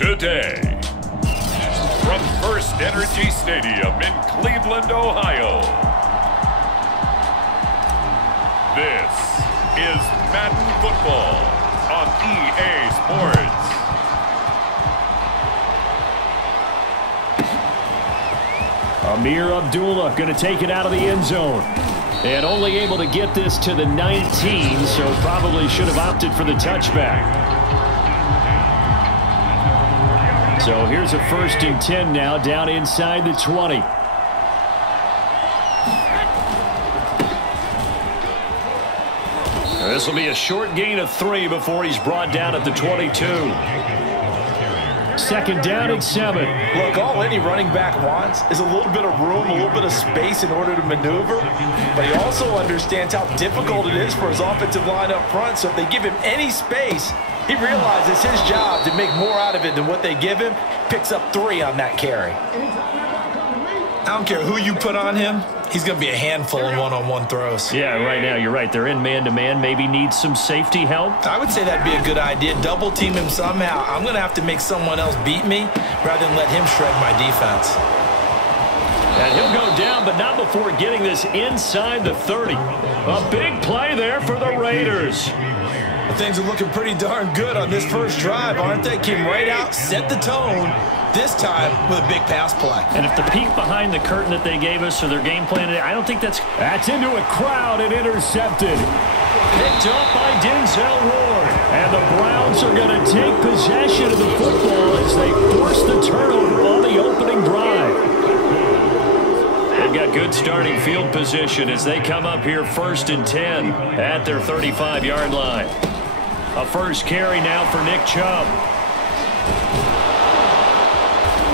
today. From First Energy Stadium in Cleveland, Ohio, this is Madden Football on EA Sports. Amir Abdullah going to take it out of the end zone. And only able to get this to the 19, so probably should have opted for the touchback. So here's a 1st and 10 now, down inside the 20. This will be a short gain of 3 before he's brought down at the 22. 2nd down and 7. Look, all any running back wants is a little bit of room, a little bit of space in order to maneuver. But he also understands how difficult it is for his offensive line up front. So if they give him any space, he realizes his job to make more out of it than what they give him. Picks up 3 on that carry. I don't care who you put on him. He's going to be a handful in one-on-one throws. Yeah, right now, you're right. They're in man-to-man. Maybe needs some safety help. I would say that'd be a good idea. Double team him somehow. I'm going to have to make someone else beat me rather than let him shred my defense. And he'll go down, but not before getting this inside the 30. A big play there for the Raiders. Well, things are looking pretty darn good on this first drive, aren't they? Came right out, set the tone. This time with a big pass play. And if the peek behind the curtain that they gave us or their game plan today, I don't think that's into a crowd and intercepted. Picked up by Denzel Ward. And the Browns are going to take possession of the football as they force the turnover on the opening drive. They've got good starting field position as they come up here 1st and 10 at their 35-yard line. A first carry now for Nick Chubb.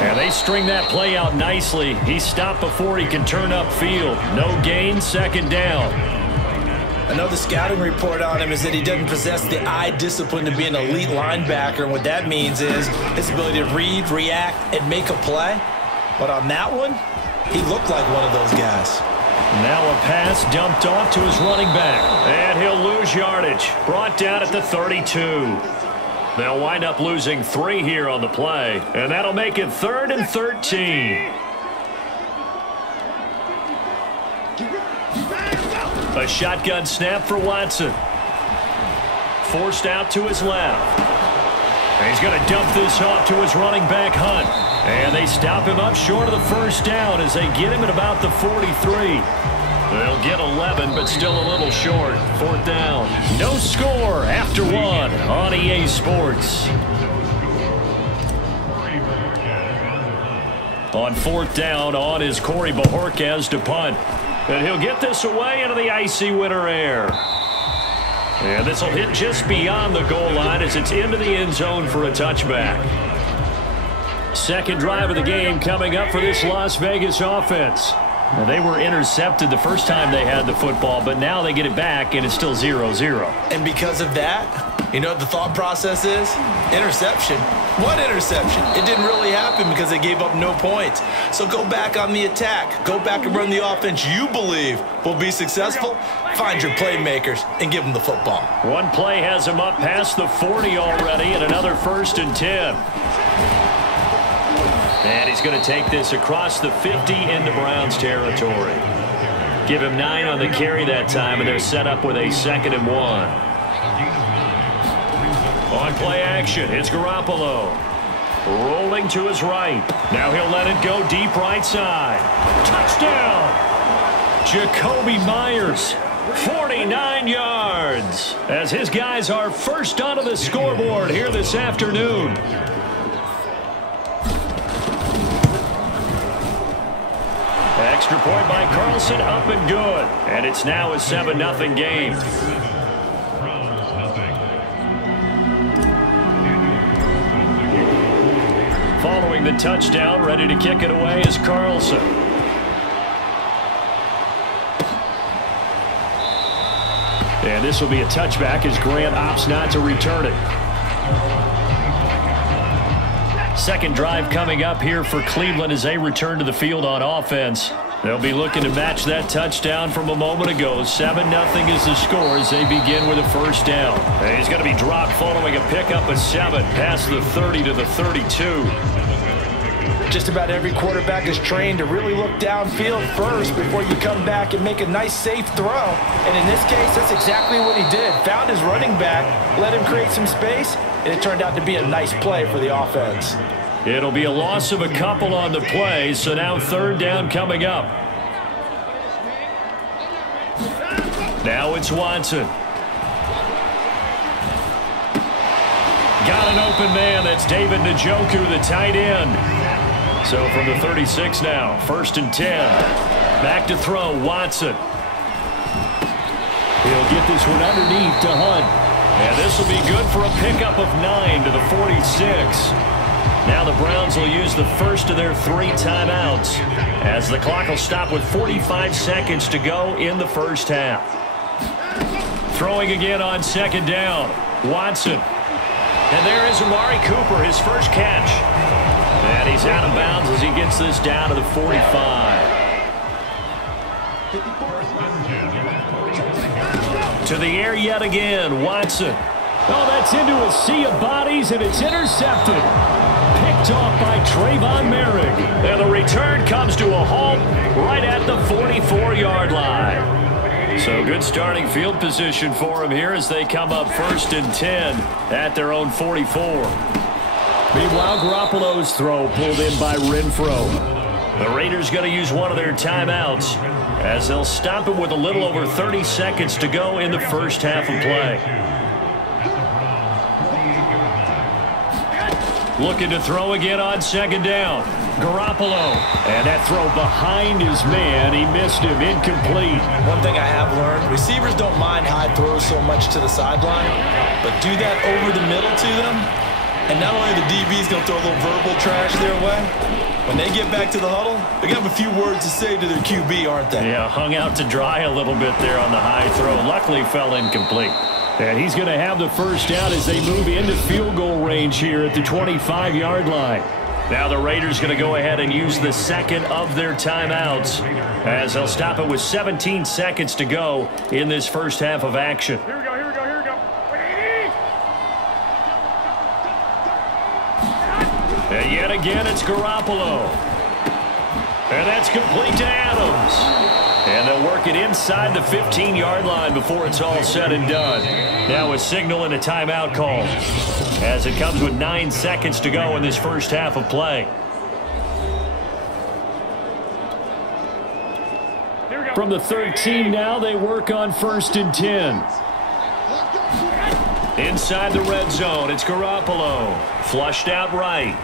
And they string that play out nicely. He stopped before he can turn upfield. No gain, 2nd down. I know the scouting report on him is that he doesn't possess the eye discipline to be an elite linebacker. And what that means is his ability to read, react, and make a play. But on that one, he looked like one of those guys. Now a pass dumped off to his running back. And he'll lose yardage. Brought down at the 32. They'll wind up losing 3 here on the play, and that'll make it 3rd and 13. A shotgun snap for Watson. Forced out to his left. And he's going to dump this off to his running back, Hunt. And they stop him up short of the 1st down as they get him at about the 43. They'll get 11, but still a little short. 4th down. No score after 1 on EA Sports. On 4th down, on is Corey Bojorquez to punt. And he'll get this away into the icy winter air. And this will hit just beyond the goal line as it's into the end zone for a touchback. 2nd drive of the game coming up for this Las Vegas offense. Now, they were intercepted the first time they had the football, but now they get it back, and it's still 0-0. And because of that, you know what the thought process is? Interception. What interception? It didn't really happen because they gave up no points. So go back on the attack. Go back and run the offense you believe will be successful. Find your playmakers and give them the football. One play has him up past the 40 already, and another 1st and 10. And he's going to take this across the 50 into Browns territory. Give him 9 on the carry that time, and they're set up with a 2nd and 1. On play action, it's Garoppolo. Rolling to his right. Now he'll let it go deep right side. Touchdown! Jakobi Meyers, 49 yards. As his guys are first onto the scoreboard here this afternoon. Extra point by Carlson, up and good. And it's now a 7-0 game. Following the touchdown, ready to kick it away is Carlson. And this will be a touchback as Grant opts not to return it. 2nd drive coming up here for Cleveland as they return to the field on offense. They'll be looking to match that touchdown from a moment ago. 7-0 is the score as they begin with a first down. And he's going to be dropped following a pickup of 7 past the 30 to the 32. Just about every quarterback is trained to really look downfield first before you come back and make a nice, safe throw. And in this case, that's exactly what he did. Found his running back, let him create some space, and it turned out to be a nice play for the offense. It'll be a loss of a couple on the play, so now third down coming up. Now it's Watson. Got an open man. That's David Njoku, the tight end. So from the 36 now, 1st and 10. Back to throw, Watson. He'll get this one underneath to Hunt. And this will be good for a pickup of 9 to the 46. Now the Browns will use the first of their 3 timeouts as the clock will stop with 45 seconds to go in the first half. Throwing again on 2nd down, Watson. And there is Amari Cooper, his first catch. And he's out of bounds as he gets this down to the 45. To the air yet again, Watson. Oh, that's into a sea of bodies, and it's intercepted. Picked off by Trayvon Merrick. And the return comes to a halt right at the 44-yard line. So good starting field position for him here as they come up 1st and 10 at their own 44. Meanwhile, Garoppolo's throw pulled in by Renfro. The Raiders going to use one of their timeouts as they'll stop him with a little over 30 seconds to go in the first half of play. Looking to throw again on 2nd down. Garoppolo. And that throw behind his man. He missed him. Incomplete. One thing I have learned, receivers don't mind high throws so much to the sideline, but do that over the middle to them, and not only the DB's going to throw a little verbal trash their way, when they get back to the huddle, they're going to have a few words to say to their QB, aren't they? Yeah, hung out to dry a little bit there on the high throw. Luckily fell incomplete. And he's going to have the first down as they move into field goal range here at the 25-yard line. Now the Raiders going to go ahead and use the second of their timeouts as they'll stop it with 17 seconds to go in this first half of action. Here we go. And yet again, it's Garoppolo. And that's complete to Adams. And they'll work it inside the 15-yard line before it's all said and done. Now a signal and a timeout call as it comes with 9 seconds to go in this first half of play. From the 13 now, they work on 1st and 10. Inside the red zone, it's Garoppolo. Flushed out right.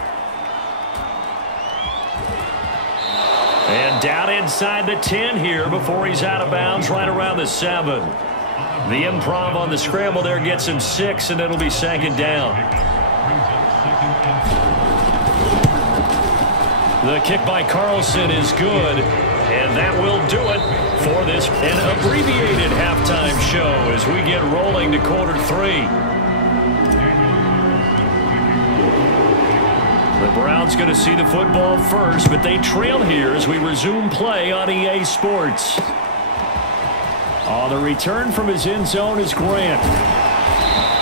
And down inside the 10 here before he's out of bounds right around the 7. The improv on the scramble there gets him 6, and it'll be 2nd down. The kick by Carlson is good, and that will do it for this an abbreviated halftime show as we get rolling to quarter 3. The Browns going to see the football first, but they trail here as we resume play on EA Sports. On the return from his end zone is Grant.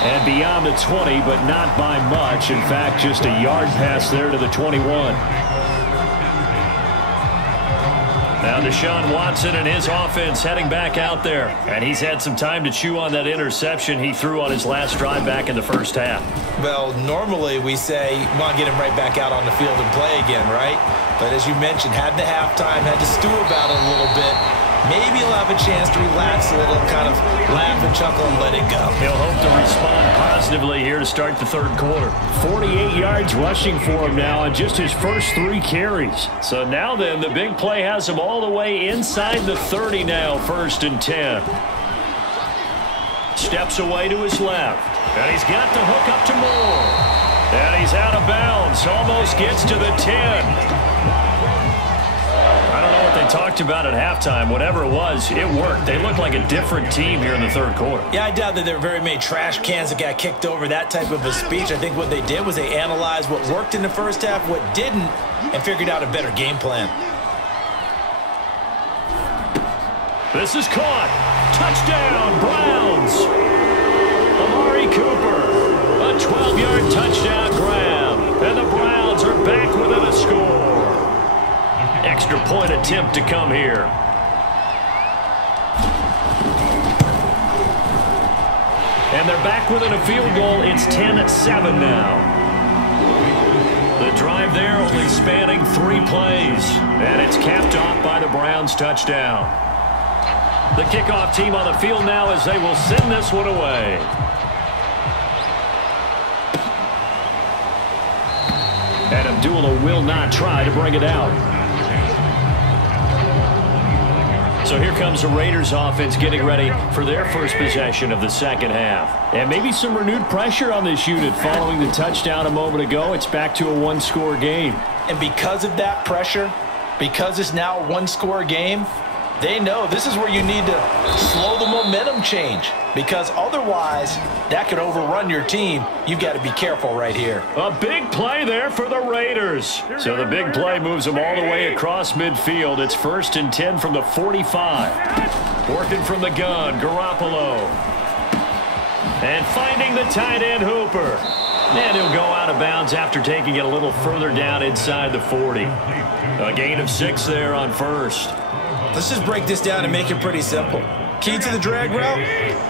And beyond the 20, but not by much. In fact, just a yard pass there to the 21. Now Deshaun Watson and his offense heading back out there. And he's had some time to chew on that interception he threw on his last drive back in the first half. Well, normally we say you want to get him right back out on the field and play again, right? But as you mentioned, had the halftime, had to stew about it a little bit. Maybe he'll have a chance to relax a little, kind of laugh and chuckle and let it go. He'll hope to respond positively here to start the third quarter. 48 yards rushing for him now on just his first 3 carries. So now then, the big play has him all the way inside the 30 now, 1st and 10. Steps away to his left. And he's got the hook up to Moore. And he's out of bounds. Almost gets to the 10. I don't know what they talked about at halftime. Whatever it was, it worked. They looked like a different team here in the third quarter. Yeah, I doubt that there were very many trash cans that got kicked over, that type of a speech. I think what they did was they analyzed what worked in the first half, what didn't, and figured out a better game plan. This is caught. Touchdown, Browns. Amari Cooper, a 12-yard touchdown grab. And the Browns are back within a score. Extra point attempt to come here. And they're back within a field goal. It's 10-7 now. The drive there only spanning 3 plays. And it's capped off by the Browns touchdown. The kickoff team on the field now as they will send this one away. And Abdullah will not try to bring it out. So here comes the Raiders offense getting ready for their first possession of the second half. And maybe some renewed pressure on this unit following the touchdown a moment ago. It's back to a one-score game. And because of that pressure, because it's now a one-score game, they know this is where you need to slow the momentum change, because otherwise that could overrun your team. You've got to be careful right here. A big play there for the Raiders. So the big play moves them all the way across midfield. It's 1st and 10 from the 45. Working from the gun, Garoppolo. And finding the tight end, Hooper. And he'll go out of bounds after taking it a little further down inside the 40. A gain of 6 there on first. Let's just break this down and make it pretty simple. Key to the drag route,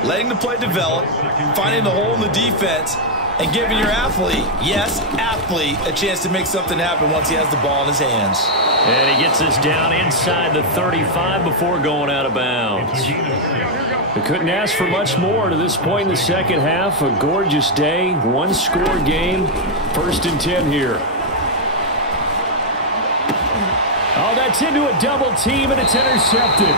letting the play develop, finding the hole in the defense, and giving your athlete, yes, athlete, a chance to make something happen once he has the ball in his hands. And he gets this down inside the 35 before going out of bounds. They couldn't ask for much more to this point in the second half. A gorgeous day, one-score game, 1st and 10 here. Oh, that's into a double team, and it's intercepted.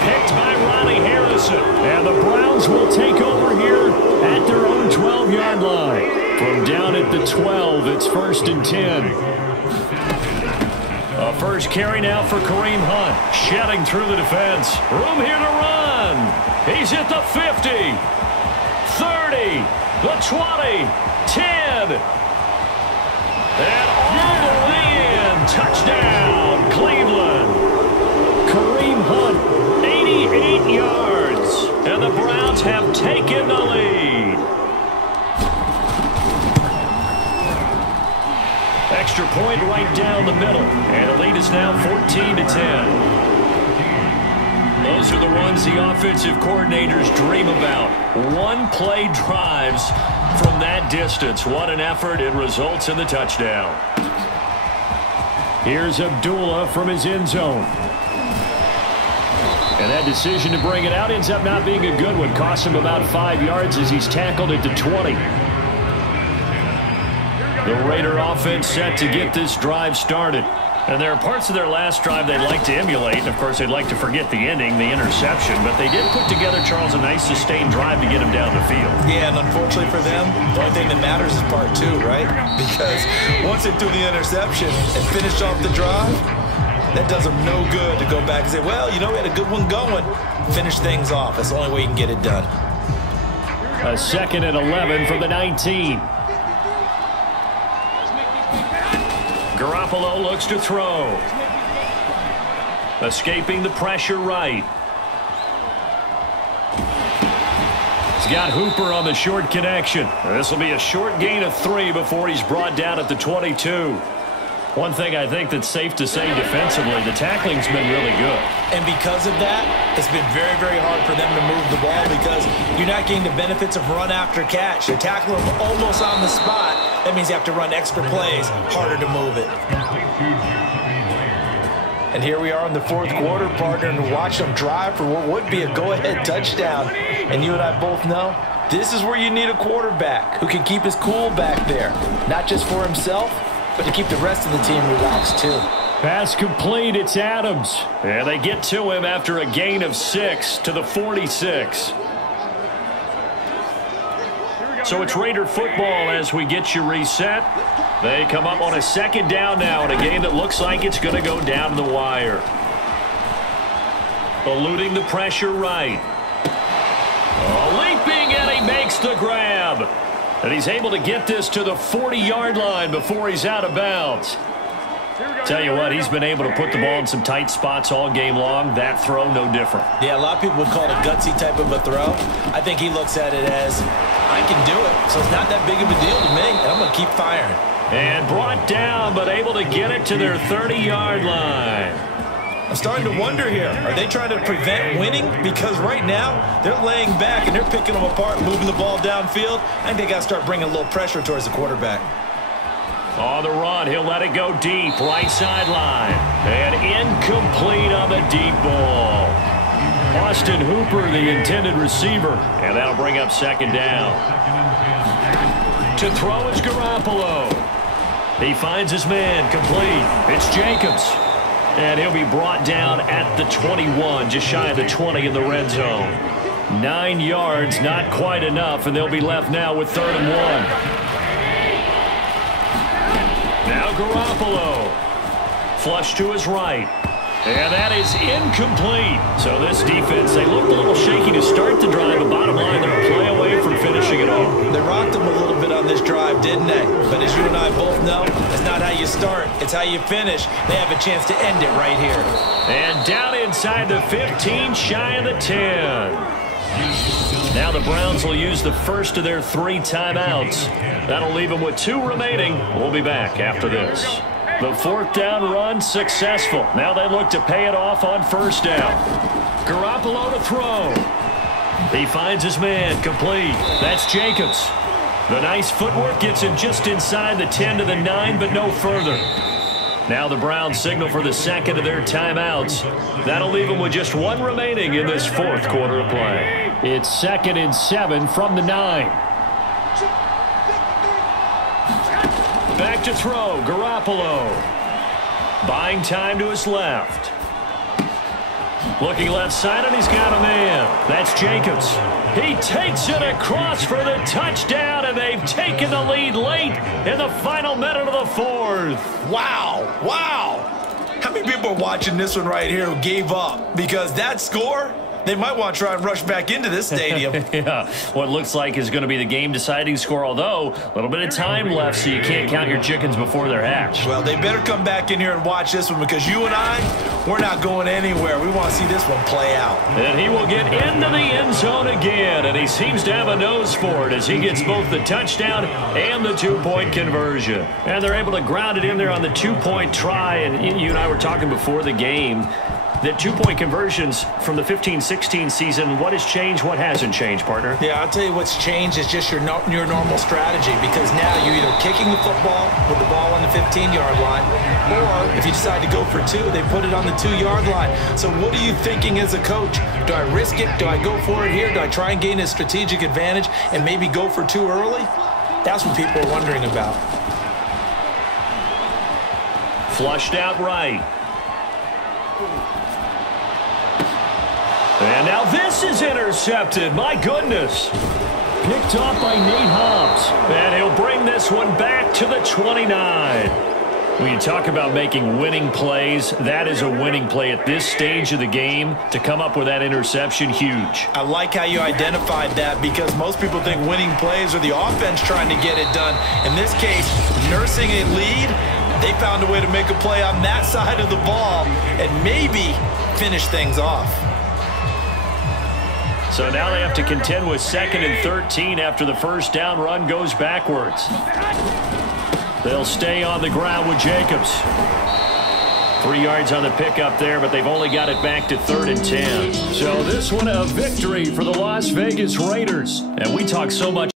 Picked by Ronnie Harrison. And the Browns will take over here at their own 12-yard line. From down at the 12, it's 1st and 10. A first carry now for Kareem Hunt. Shedding through the defense. Room here to run. He's at the 50. 30. The 20. 10. And all the way in. Touchdown, Cleveland. Kareem Hunt, 88 yards. And the Browns have taken the lead. Extra point right down the middle. And the lead is now 14-10. Those are the ones the offensive coordinators dream about. One-play drives from that distance. What an effort. It results in the touchdown. Here's Abdullah from his end zone. And that decision to bring it out ends up not being a good one. Costs him about 5 yards as he's tackled at the 20. The Raider offense set to get this drive started. And there are parts of their last drive they'd like to emulate. And, of course, they'd like to forget the ending, the interception. But they did put together, Charles, a nice sustained drive to get him down the field. Yeah, and unfortunately for them, the only thing that matters is part 2, right? Because once they threw the interception and finished off the drive, that does them no good to go back and say, well, you know, we had a good one going. Finish things off. That's the only way you can get it done. A 2nd and 11 from the 19. Garoppolo looks to throw. Escaping the pressure right. He's got Hooper on the short connection. This will be a short gain of 3 before he's brought down at the 22. One thing I think that's safe to say defensively, the tackling's been really good. And because of that, it's been very, very hard for them to move the ball because you're not getting the benefits of run after catch. You're tackling them almost on the spot. That means you have to run extra plays, harder to move it. And here we are in the 4th quarter, partner, and watch them drive for what would be a go-ahead touchdown. And you and I both know this is where you need a quarterback who can keep his cool back there, not just for himself, but to keep the rest of the team relaxed too. Pass complete, it's Adams. And they get to him after a gain of 6 to the 46. So it's Raider football as we get you reset. They come up on a 2nd down now in a game that looks like it's going to go down to the wire. Eluding the pressure right. Leaping, and he makes the grab. And he's able to get this to the 40-yard line before he's out of bounds. Tell you what, he's been able to put the ball in some tight spots all game long. That throw, no different. Yeah, a lot of people would call it a gutsy type of a throw. I think he looks at it as, I can do it, so it's not that big of a deal to me, and I'm going to keep firing. And brought down, but able to get it to their 30-yard line. I'm starting to wonder here, are they trying to prevent winning? Because right now, they're laying back and they're picking them apart, moving the ball downfield. I think they got to start bringing a little pressure towards the quarterback. On the run, he'll let it go deep, right sideline. And incomplete on the deep ball. Austin Hooper, the intended receiver. And that'll bring up second down. To throw is Garoppolo. He finds his man, complete. It's Jacobs. And he'll be brought down at the 21, just shy of the 20 in the red zone. 9 yards, not quite enough, and they'll be left now with 3rd and 1. Now Garoppolo. Flush to his right. And that is incomplete. So this defense, they looked a little shaky to start the drive, but bottom line, they're a play away from finishing it off. They rocked them a little bit on this drive, didn't they? But as you and I both know, it's not how you start, it's how you finish. They have a chance to end it right here. And down inside the 15, shy of the 10. Now the Browns will use the first of their 3 timeouts. That'll leave them with 2 remaining. We'll be back after this. The 4th down run successful. Now they look to pay it off on 1st down. Garoppolo to throw. He finds his man, complete. That's Jacobs. The nice footwork gets him just inside the 10 to the 9, but no further. Now the Browns signal for the 2nd of their timeouts. That'll leave them with just 1 remaining in this 4th quarter of play. It's 2nd and 7 from the 9. Back to throw, Garoppolo. Buying time to his left. Looking left side, and he's got a man. That's Jacobs. He takes it across for the touchdown, and they've taken the lead late in the final minute of the 4th. Wow, wow. How many people are watching this one right here who gave up? Because that score, they might want to try and rush back into this stadium. Yeah, what looks like is going to be the game-deciding score, although a little bit of time left, so you can't count your chickens before they're hatched. Well, they better come back in here and watch this one, because you and I, we're not going anywhere. We want to see this one play out. And he will get into the end zone again, and he seems to have a nose for it as he gets both the touchdown and the 2-point conversion. And they're able to ground it in there on the 2-point try, and you and I were talking before the game. The 2-point conversions from the 15-16 season, what has changed, what hasn't changed, partner? Yeah, I'll tell you what's changed is just your normal strategy, because now you're either kicking the football with the ball on the 15-yard line, or if you decide to go for 2, they put it on the 2-yard line. So what are you thinking as a coach? Do I risk it? Do I go for it here? Do I try and gain a strategic advantage and maybe go for 2 early? That's what people are wondering about. Flushed out right. And now this is intercepted. My goodness. Picked off by Nate Hobbs. And he'll bring this one back to the 29. When you talk about making winning plays, that is a winning play at this stage of the game. To come up with that interception, huge. I like how you identified that, because most people think winning plays are the offense trying to get it done. In this case, nursing a lead, they found a way to make a play on that side of the ball and maybe finish things off. So now they have to contend with 2nd and 13 after the 1st down run goes backwards. They'll stay on the ground with Jacobs. 3 yards on the pickup there, but they've only got it back to 3rd and 10. So this one a victory for the Las Vegas Raiders. And we talk so much